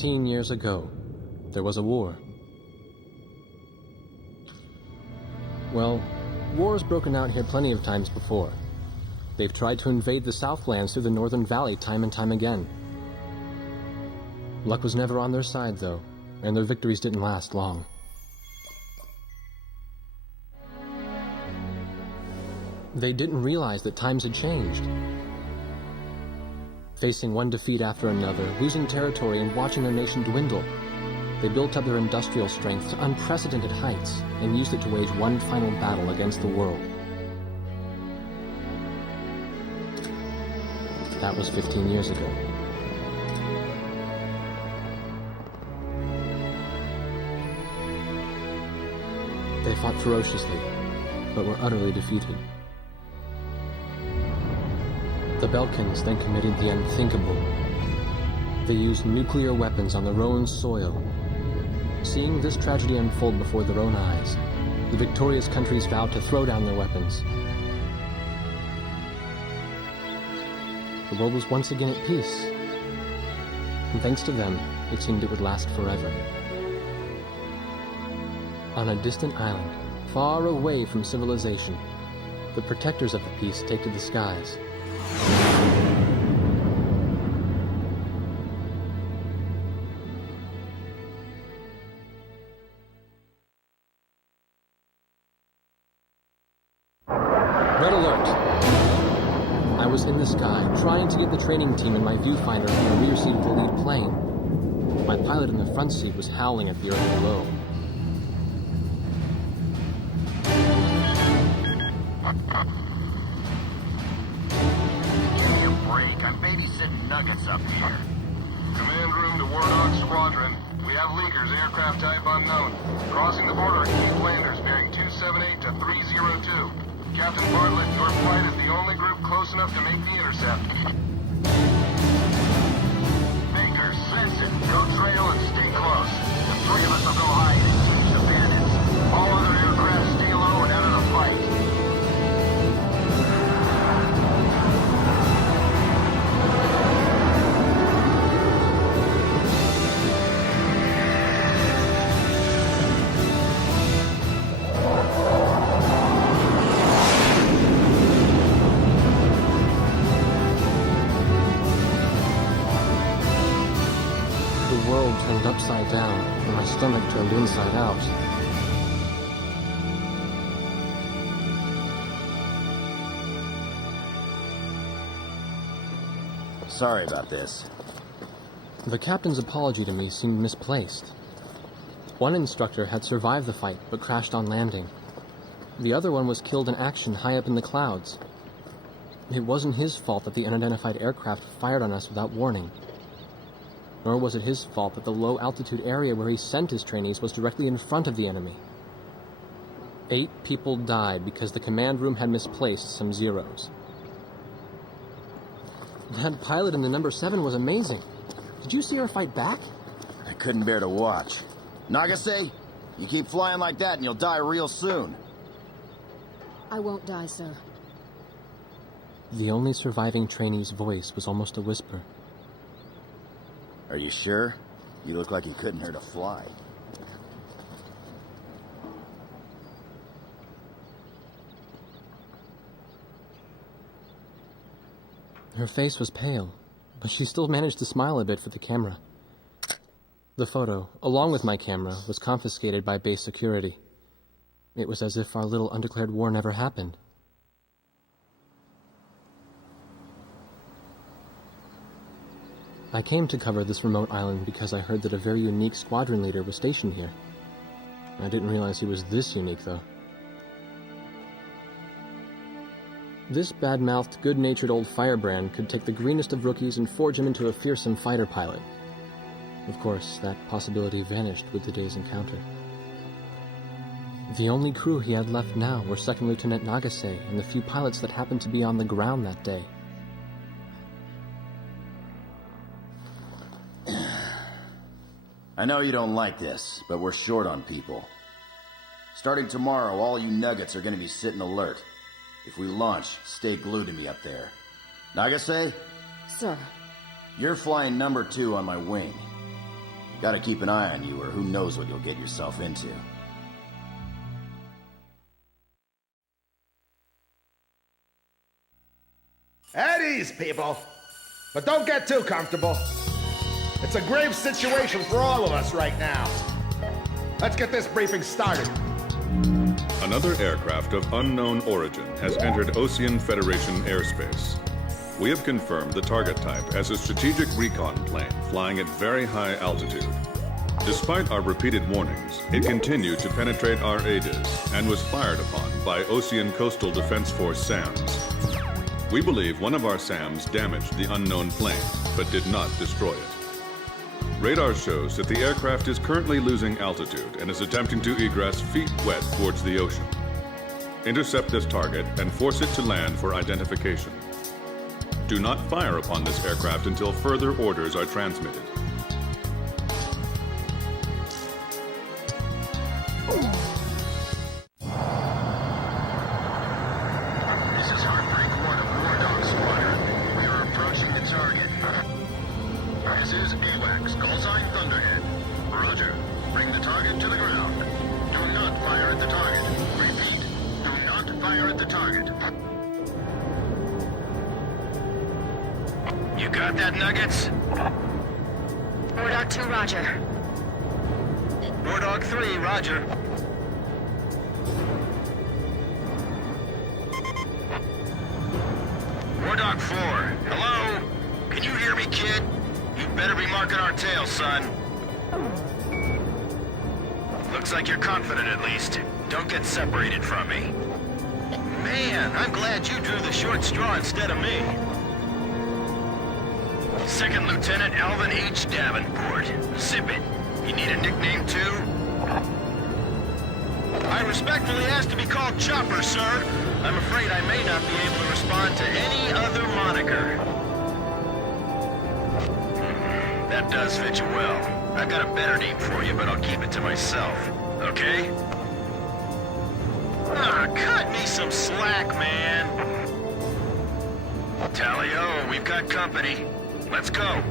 15 years ago, there was a war. Well, war's broken out here plenty of times before. They've tried to invade the Southlands through the Northern Valley time and time again. Luck was never on their side, though, and their victories didn't last long. They didn't realize that times had changed. Facing one defeat after another, losing territory and watching their nation dwindle, they built up their industrial strength to unprecedented heights and used it to wage one final battle against the world. That was 15 years ago. They fought ferociously, but were utterly defeated. The Belkans then committed the unthinkable. They used nuclear weapons on their own soil. Seeing this tragedy unfold before their own eyes, the victorious countries vowed to throw down their weapons. The world was once again at peace, and thanks to them, it seemed it would last forever. On a distant island, far away from civilization, the protectors of the peace take to the skies. Red alert! I was in the sky, trying to get the training team in my viewfinder from the rear seat of the lead plane. My pilot in the front seat was howling at the earth below. Give me a break. I'm babysitting nuggets up here. Command room to War Dog Squadron. We have leakers, aircraft type unknown. Crossing the border, Cape Landers, bearing 278 to 302. Captain Bartlett, your flight is the only group close enough to make the intercept. Baker, sense it. Go trail and stay close. The three of us will go hide and engage the bandits. All other aircraft stay low and out of the fight. The world turned upside down, and my stomach turned inside out. Sorry about this. The captain's apology to me seemed misplaced. One instructor had survived the fight, but crashed on landing. The other one was killed in action high up in the clouds. It wasn't his fault that the unidentified aircraft fired on us without warning. Nor was it his fault that the low-altitude area where he sent his trainees was directly in front of the enemy. 8 people died because the command room had misplaced some zeros. That pilot in the number 7 was amazing. Did you see her fight back? I couldn't bear to watch. Nagase, you keep flying like that and you'll die real soon. I won't die, sir. The only surviving trainee's voice was almost a whisper. Are you sure? You look like you couldn't hurt a fly. Her face was pale, but she still managed to smile a bit for the camera. The photo, along with my camera, was confiscated by base security. It was as if our little undeclared war never happened. I came to cover this remote island because I heard that a very unique squadron leader was stationed here. I didn't realize he was this unique, though. This bad-mouthed, good-natured old firebrand could take the greenest of rookies and forge him into a fearsome fighter pilot. Of course, that possibility vanished with the day's encounter. The only crew he had left now were Second Lieutenant Nagase and the few pilots that happened to be on the ground that day. I know you don't like this, but we're short on people. Starting tomorrow, all you nuggets are going to be sitting alert. If we launch, stay glued to me up there. Nagase? Sir. You're flying number 2 on my wing. Gotta keep an eye on you, or who knows what you'll get yourself into. At ease, people. But don't get too comfortable. It's a grave situation for all of us right now. Let's get this briefing started. Another aircraft of unknown origin has entered Ocean Federation airspace. We have confirmed the target type as a strategic recon plane flying at very high altitude. Despite our repeated warnings, it continued to penetrate our Aegis and was fired upon by Ocean Coastal Defense Force SAMs. We believe one of our SAMs damaged the unknown plane, but did not destroy it. Radar shows that the aircraft is currently losing altitude and is attempting to egress feet wet towards the ocean. Intercept this target and force it to land for identification. Do not fire upon this aircraft until further orders are transmitted. This is Heartbreak 1 of War Dog Squadron. We are approaching the target. This is AWACS, call sign Thunderhead. Roger. Bring the target to the ground. Do not fire at the target. Repeat, do not fire at the target. You got that, Nuggets? War Dog 2, roger. War Dog 3, roger. War Dog 4, hello? Can you hear me, kid? You better be marking our tail, son. Looks like you're confident, at least. Don't get separated from me. Man, I'm glad you drew the short straw instead of me. Second Lieutenant Alvin H. Davenport. Zip it. You need a nickname, too? I respectfully ask to be called Chopper, sir. I'm afraid I may not be able to respond to any other moniker. That does fit you well. I've got a better name for you, but I'll keep it to myself. Okay? Ah, cut me some slack, man. Tally-ho, we've got company. Let's go.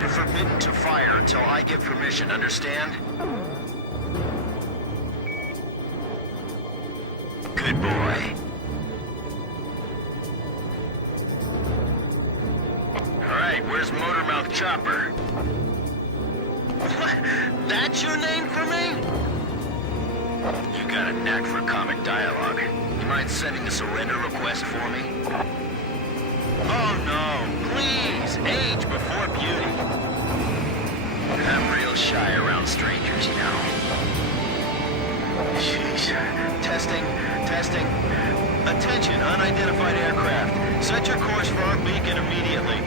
You're forbidden to fire until I give permission, understand? Good boy. Alright, where's Motormouth Chopper? What? That's your name for me? You got a knack for comic dialogue. You mind sending a surrender request for me? Oh no, please, age before beauty. I'm real shy around strangers, you know. Sheesh. Testing. Attention, unidentified aircraft. Set your course for our beacon immediately.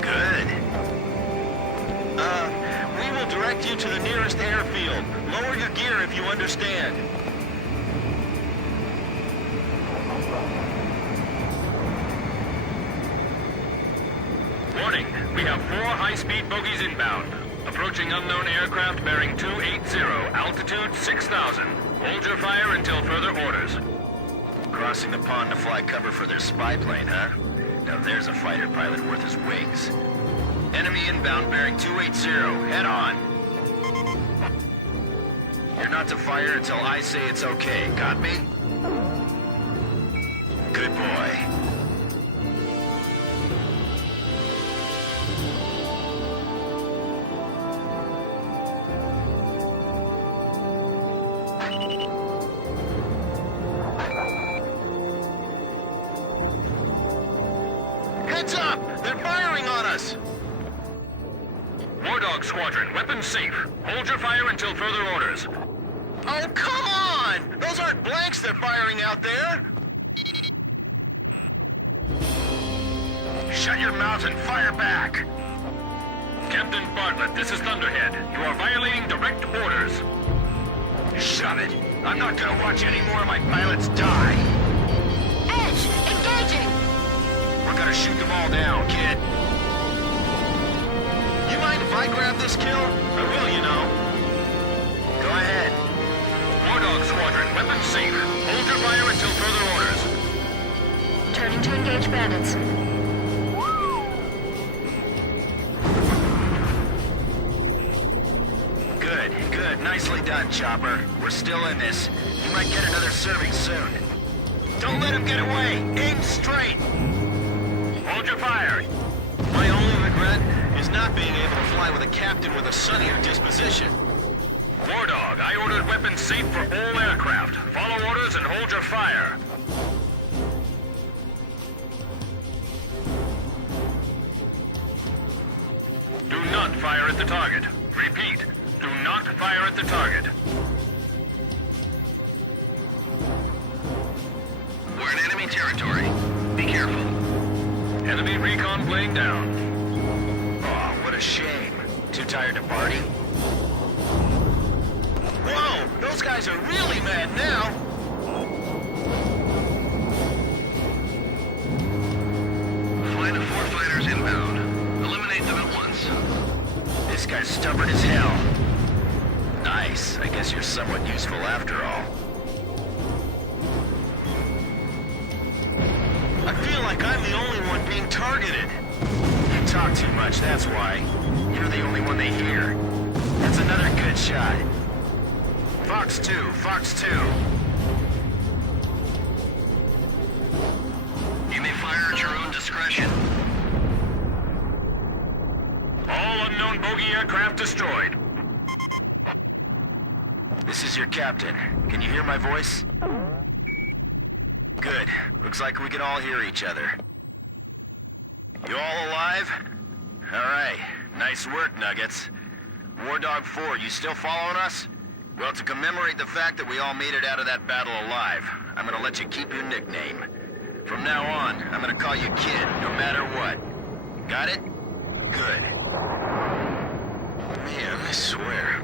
Good. We will direct you to the nearest airfield. Lower your gear if you understand. Warning, we have 4 high-speed bogies inbound. Approaching unknown aircraft bearing 280, altitude 6,000. Hold your fire until further orders. Crossing the pond to fly cover for their spy plane, huh? Now there's a fighter pilot worth his wings. Enemy inbound bearing 280, head on. You're not to fire until I say it's okay, got me? Good boy. Heads up! They're firing on us! War Dog Squadron, weapons safe. Hold your fire until further orders. Oh, come on! Those aren't blanks they're firing out there! Shut your mouth and fire back! Captain Bartlett, this is Thunderhead. You are violating direct orders. Shut it! I'm not gonna watch any more of my pilots die! Edge, engaging! We're gonna shoot them all down, kid. You mind if I grab this kill? I will, you know. Go ahead. War Dog Squadron, weapons safe. Hold your fire until further orders. Turning to engage bandits. on, Chopper. We're still in this. You might get another serving soon. Don't let him get away! Aim straight! Hold your fire. My only regret is not being able to fly with a captain with a sunnier disposition. War Dog, I ordered weapons safe for all aircraft. Follow orders and hold your fire. Do not fire at the target. Repeat, do not fire at the target. We're in enemy territory. Be careful. Enemy recon plane down. Oh, what a shame. Too tired to party? Whoa! Those guys are really mad now! Flight of 4 fighters inbound. Eliminate them at once. This guy's stubborn as hell. Nice. I guess you're somewhat useful after all. I feel like I'm the only one being targeted. You talk too much, that's why. You're the only one they hear. That's another good shot. Fox 2, Fox 2. You may fire at your own discretion. All unknown bogey aircraft destroyed. This is your captain. Can you hear my voice? Good. Looks like we can all hear each other. You all alive? All right. Nice work, Nuggets. War Dog 4, you still following us? Well, to commemorate the fact that we all made it out of that battle alive, I'm gonna let you keep your nickname. From now on, I'm gonna call you Kid, no matter what. Got it? Good. Man, I swear,